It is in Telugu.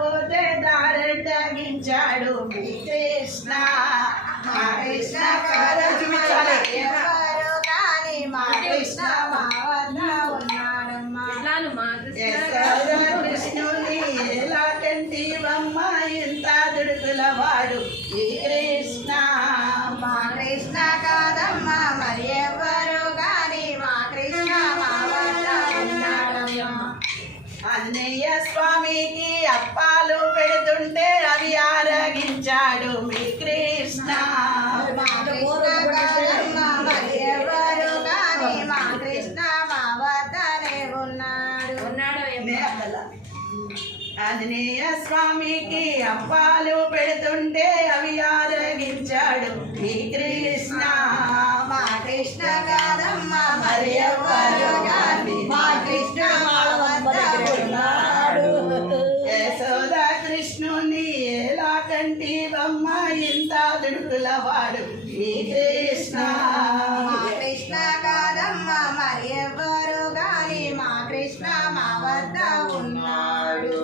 పోతే మీ కృష్ణ మా కృష్ణ ఎవరు కాని మా కృష్ణ మా వద్ద ఉన్నాడమ్మా కృష్ణుని ఎలా కంటివమ్మ? ఇంత దుడుకుల వాడు ఈ కృష్ణ. మా కృష్ణ కాదమ్మా మరి ఎవరు కాని మా కృష్ణ మా వద్ద ఉన్నాడమ్మా. అన్నయ్య స్వామికి అప్పాలు పెడుతుంటే అవి ఆరగించాడు మీ కృష్ణ. మా కృష్ణ కాదమ్మా మరి ఎవరు కాని మా కృష్ణ మా వద్దనే ఉన్నాడు. ఉన్నాడో. ఆంజనేయ స్వామికి అప్పాలు పెడుతుంటే విష్ణుని ఎలా బొమ్మ ఇంత దుడుకుల వాడు శ్రీ కృష్ణ. కృష్ణ కాదమ్మ మరి ఎవ్వరు గాని మా కృష్ణ మా వద్ద ఉన్నాడు.